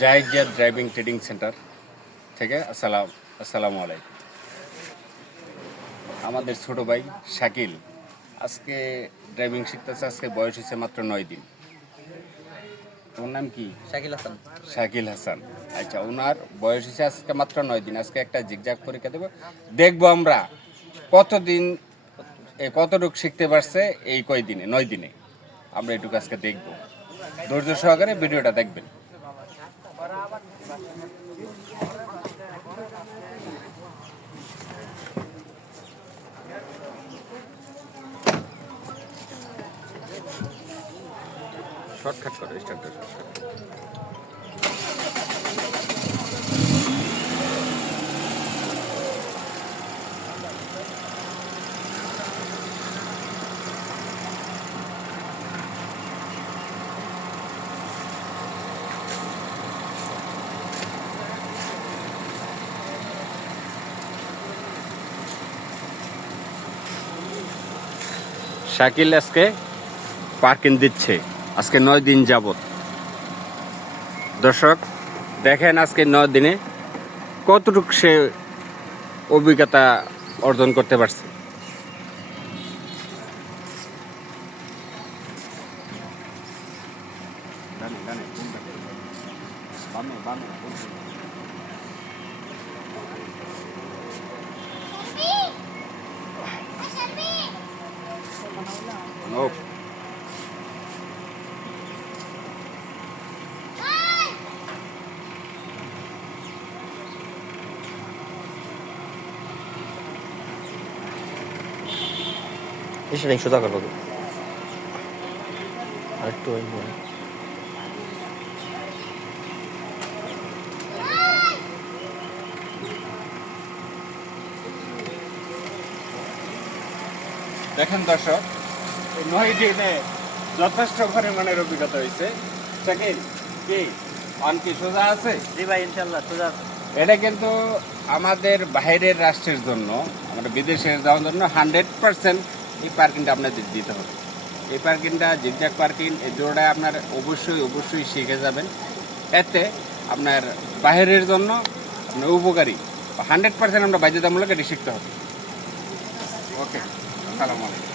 Zahid Zia driving training centre থেকে আসসালামু আলাইকুম। আমাদের ছোট ভাই শাকিল আজকে ড্রাইভিং শিখতেছে। আজকে বয়স হয়েছে মাত্র 9 দিন। ওর নাম কি? শাকিল হাসান। আচ্ছা, ওনার বয়স হয়েছে আজকে মাত্র 9 দিন। আজকে একটা জিগজাগ পরীক্ষা দেবো, দেখবো আমরা কতটুকু শিখতে পারছে এই কয়দিনে, 9 দিনে। আমরা এটুকু আজকে দেখবো, ধৈর্য সহকারে ভিডিওটা দেখবেন। শর্টকাট করো, স্টার্ট শর্টকাট। শাকিল আজকে পার্কিং দিচ্ছে, আজকে 9 দিন যাবত। দর্শক দেখেন আজকে 9 দিনে কতটুকু সে অভিজ্ঞতা অর্জন করতে পারছে। সেটাই সোজা করবো আরেকটু দেখেন দর্শক, এই 9 দিনে যথেষ্ট পরিমাণের অভিজ্ঞতা হয়েছে। শাকিল কি অন কি সোজা আছে? জি ভাই, ইনশাল্লাহ সোজা। এটা কিন্তু আমাদের বাইরের রাষ্ট্রের জন্য, আমাদের বিদেশে যাওয়ার জন্য 100% এই পার্কিংটা আপনাদের দিতে হবে। এই পার্কিংটা জিগজ্যাগ পার্কিং, এই জোড়ায় আপনার অবশ্যই শিখে যাবেন। এতে আপনার বাইরের জন্য আপনার উপকারী 100% আমরা বাধ্যতামূলক এটি শিখতে হবে। ওকে, আসসালামু আলাইকুম।